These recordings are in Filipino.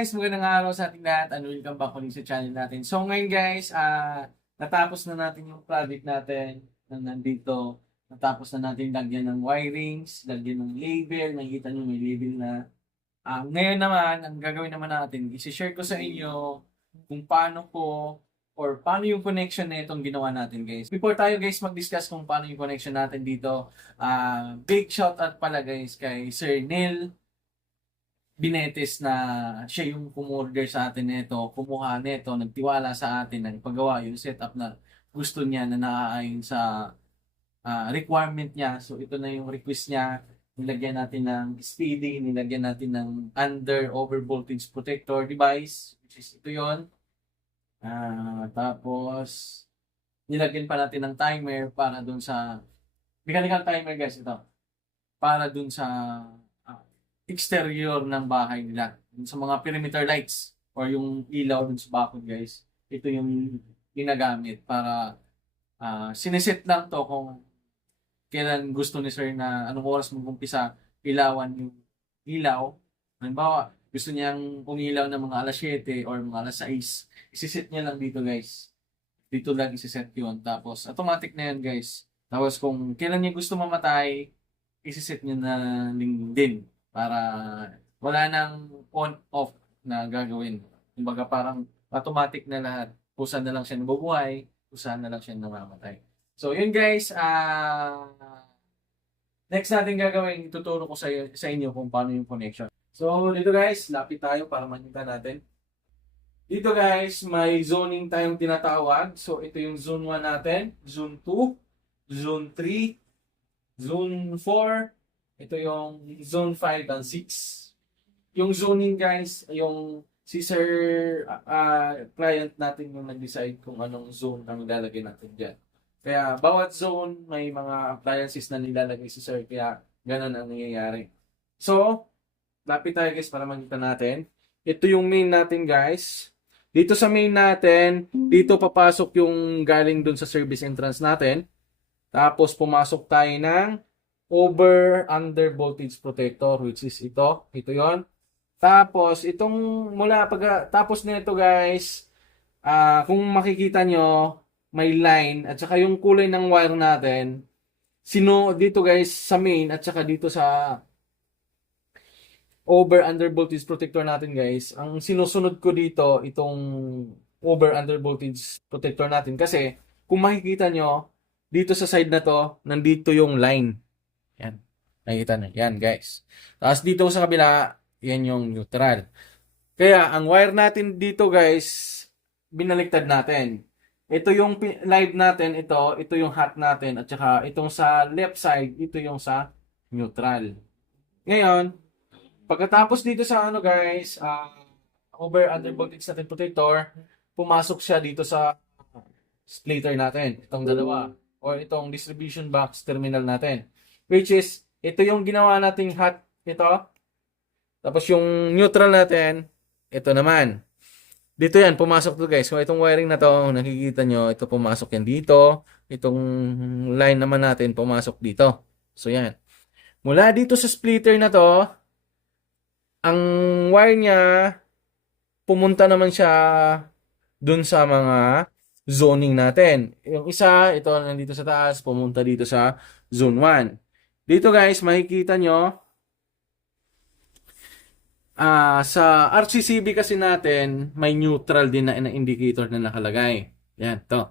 guys, magandang araw sa ating lahat and welcome back ulit sa channel natin. So ngayon guys, natapos na natin yung project natin na nandito. Natapos na natin lagyan ng wirings, lagyan ng label, nakikita nyo may label na. Ngayon naman, ang gagawin naman natin, isi-share ko sa inyo kung paano ko or paano yung connection na itong ginawa natin guys. Before tayo guys mag-discuss kung paano yung connection natin dito, big shout out pala guys kay Sir Neil Binetes na siya yung kumorder sa atin nito, kumuha nito, nagtiwala sa atin, nagpagawa yung setup na gusto niya na naaayon sa requirement niya. So ito na yung request niya. Nilagyan natin ng speedy, nilagyan natin ng under over voltage protector device, which is ito yon. Tapos nilagyan pa natin ng timer para dun sa mechanical timer guys ito. Para dun sa exterior ng bahay nila. Sa mga perimeter lights or yung ilaw dun sa bakod guys. Ito yung ginagamit para sineset lang to kung kailan gusto ni sir na anong oras mag-umpisa ilawan yung ilaw. Halimbawa, gusto niyang umilaw ng mga alas 7 or mga alas 6. Isiset niya lang dito guys. Dito lang isiset yun. Tapos automatic na yan guys. Tapos kung kailan niya gusto mamatay, isiset niya na din. Para wala nang on-off na gagawin. Kumbaga parang automatic na lahat. Kung saan na lang siya nabubuhay, kung saan na lang siya namamatay. So yun guys, next natin gagawin, ituturo ko sa inyo kung paano yung connection. So dito guys, lapit tayo para makita natin. Dito guys, may zoning tayong tinatawag. So ito yung zone 1 natin, zone 2, zone 3, zone 4, ito yung zone 5 and 6. Yung zoning guys, yung si sir client natin yung nag-decide kung anong zone ang ilalagay natin dyan. Kaya bawat zone may mga appliances na nilalagay si sir, kaya ganun ang nangyayari. So, lapit tayo guys para makita natin. Ito yung main natin guys. Dito sa main natin, dito papasok yung galing dun sa service entrance natin. Tapos pumasok tayo ng over under voltage protector, which is ito yon. Tapos itong mula tapos nito guys, kung makikita nyo may line at saka yung kulay ng wire natin dito guys sa main at saka dito sa over under voltage protector natin guys. Ang sinusunod ko dito itong over under voltage protector natin kasi kung makikita nyo dito sa side na to nandito yung line. Yan. Nakikita nyo. Yan, guys. Tapos dito sa kabila, yan yung neutral. Kaya, ang wire natin dito, guys, binaliktad natin. Ito yung live natin, ito yung hot natin, at saka itong sa left side, ito yung sa neutral. Ngayon, pagkatapos dito sa guys, over under voltage natin protector, pumasok siya dito sa splitter natin. Itong dalawa. Or itong distribution box terminal natin. Which is, ito yung ginawa nating hot, ito. Tapos yung neutral natin, ito naman. Dito yan, pumasok to guys. Kung itong wiring na to, nakikita nyo, ito pumasok yan dito. Itong line naman natin, pumasok dito. So yan. Mula dito sa splitter na to, ang wire niya, pumunta naman siya dun sa mga zoning natin. Yung isa, ito nandito sa taas, pumunta dito sa zone 1. Dito guys, makikita nyo, sa RCCB kasi natin, may neutral din na indicator na nakalagay. Yan, to.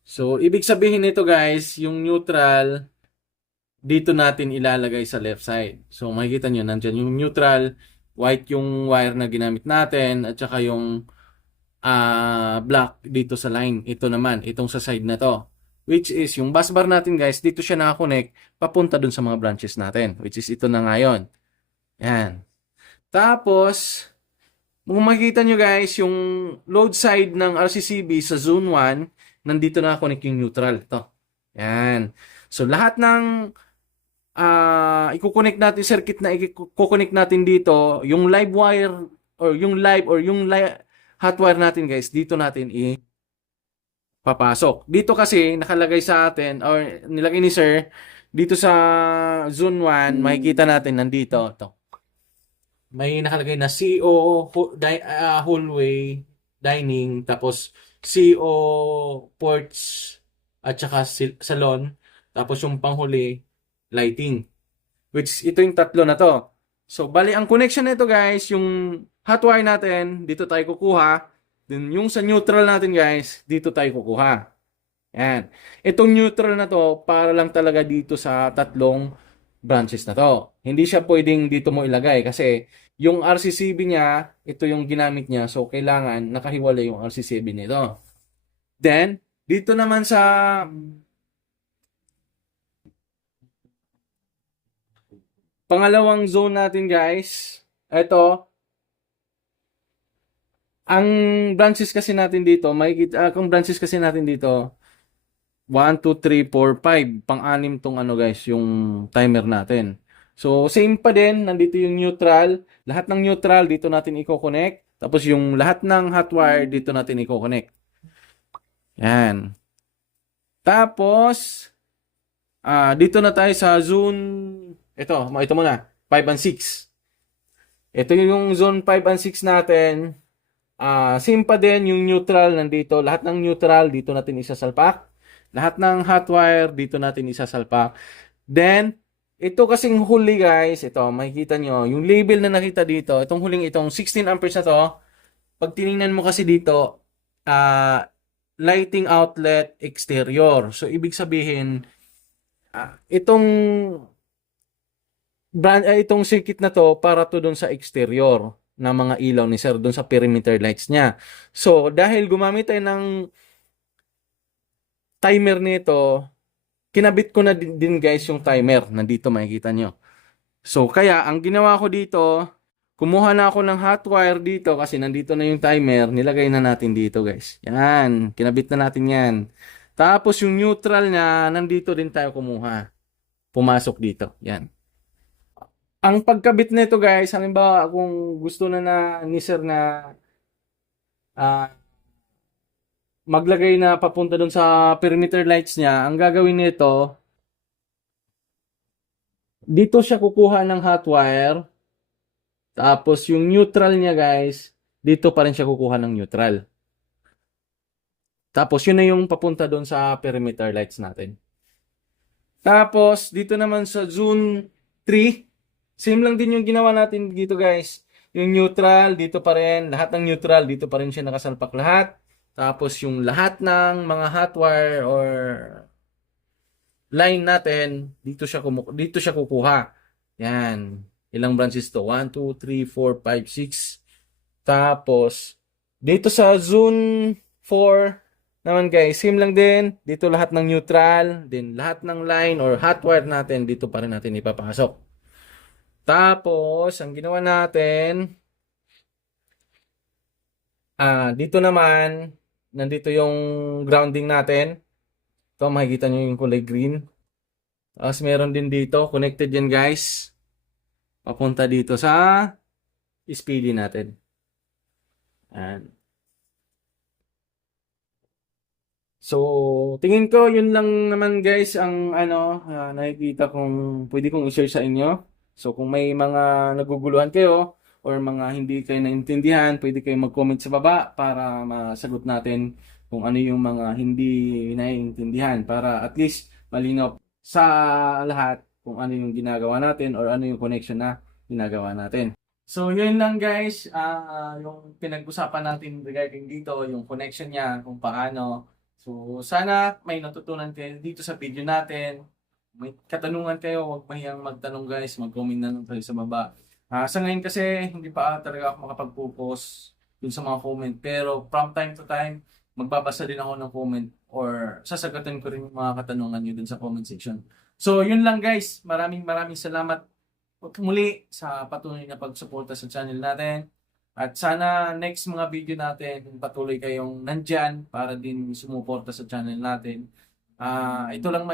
So, ibig sabihin nito guys, yung neutral, dito natin ilalagay sa left side. So, makikita nyo, nandyan yung neutral, white yung wire na ginamit natin, at saka yung black dito sa line. Ito naman, itong sa side na to. Which is, yung bus bar natin guys, dito siya nakakonect, papunta dun sa mga branches natin. Which is, ito na ngayon. Yan. Tapos, kung makikita nyo guys, yung load side ng RCCB sa zone 1, nandito nakakonect yung neutral. Ito. Yan. So, lahat ng i-connect natin, circuit na i-connect natin dito, yung live wire, or yung hot wire natin guys, dito natin papasok. Dito kasi nakalagay sa atin or nilagay ni sir dito sa zone 1, makikita natin nandito to. may nakalagay na CO hallway dining, tapos CO porch at saka salon, tapos yung panghuli lighting, which ito yung tatlo na to. So bali ang connection nito guys, yung hot wire natin dito tayo kukuha, then yung sa neutral natin guys dito tayo kukuha. Yan. Itong neutral na to para lang talaga dito sa tatlong branches na to. Hindi siya pwedeng dito mo ilagay kasi yung RCCB niya, ito yung ginamit niya. So, kailangan nakahiwalay yung RCCB nito. Then, dito naman sa pangalawang zone natin guys, ito, ang branches kasi natin dito, makikita, kung branches kasi natin dito, 1, 2, 3, 4, 5. Pang-anim tong ano guys, yung timer natin. So, same pa din. Nandito yung neutral. Lahat ng neutral, dito natin i-connect. Tapos yung lahat ng hot wire, dito natin i-connect. Yan. Tapos, dito na tayo sa zone, ito muna, 5 and 6. Ito yung zone 5 and 6 natin. Same pa din yung neutral nandito. Lahat ng neutral, dito natin isasalpak. Lahat ng hot wire, dito natin isasalpak. Then, ito kasing huli guys, ito, makikita nyo, yung label na nakita dito, itong huling itong 16 amperes na to, pag tinignan mo kasi dito, lighting outlet exterior. So, ibig sabihin, itong circuit na to, para to dun sa exterior ng mga ilaw ni sir, dun sa perimeter lights niya. So, dahil gumamit tayo ng timer nito, kinabit ko na din guys yung timer. Nandito makikita nyo. So, kaya ang ginawa ko dito, kumuha na ako ng hot wire dito kasi nandito na yung timer. Nilagay na natin dito guys. Yan. Kinabit na natin yan. Tapos yung neutral niya, nandito din tayo kumuha. Pumasok dito. Yan. Ang pagkabit nito guys, halimbawa kung gusto na ni sir na ah, maglagay na papunta dun sa perimeter lights niya, ang gagawin nito, dito siya kukuha ng hot wire. Tapos yung neutral niya guys, dito pa rin siya kukuha ng neutral. Tapos yun na yung papunta doon sa perimeter lights natin. Tapos dito naman sa zone 3, same lang din yung ginawa natin dito guys. Yung neutral dito pa rin, lahat ng neutral dito pa rin siya nakasalpak lahat. Tapos yung lahat ng mga hot wire or line natin, dito siya kukuha. Yan. Ilang branches to? 1, 2, 3, 4, 5, 6. Tapos, dito sa zone 4 naman guys, same lang din. Dito lahat ng neutral, then lahat ng line or hot wire natin, dito pa rin natin ipapasok. Tapos, ang ginawa natin, dito naman, nandito yung grounding natin. Ito, makikita nyo yung kulay green. Tapos, meron din dito, connected yan guys. Papunta dito sa SPD natin. Ayan. So, tingin ko yun lang naman guys ang nakikita kong pwede kong i-share sa inyo. So, kung may mga naguguluhan kayo or mga hindi kayo naintindihan, pwede kayo mag-comment sa baba para masagot natin kung ano yung mga hindi naiintindihan para at least malinaw sa lahat kung ano yung ginagawa natin or ano yung connection na ginagawa natin. So, yun lang guys, yung pinag-usapan natin regarding dito, yung connection niya, kung paano. So, sana may natutunan kayo dito sa video natin. May katanungan kayo, huwag mahiyang magtanong guys, mag-comment na lang kayo sa baba. Sa ngayon kasi, hindi pa talaga ako makapag-focus dun sa mga comment. Pero from time to time, magbabasa din ako ng comment or sasagutin ko rin yung mga katanungan nyo dun sa comment section. So, yun lang guys. Maraming salamat muli sa patuloy na pagsuporta sa channel natin. At sana next mga video natin, patuloy kayong nandyan para din sumuporta sa channel natin. Ito lang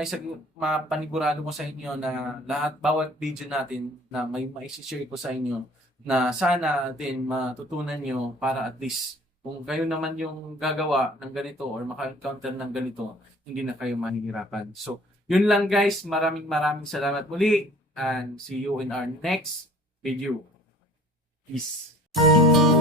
mapanigurado ko sa inyo na bawat video natin na may maisishare ko sa inyo na sana din matutunan nyo para at least kung kayo naman yung gagawa ng ganito or maka-encounter ng ganito, hindi na kayo mahihirapan. So, yun lang guys. Maraming salamat muli and see you in our next video. Peace.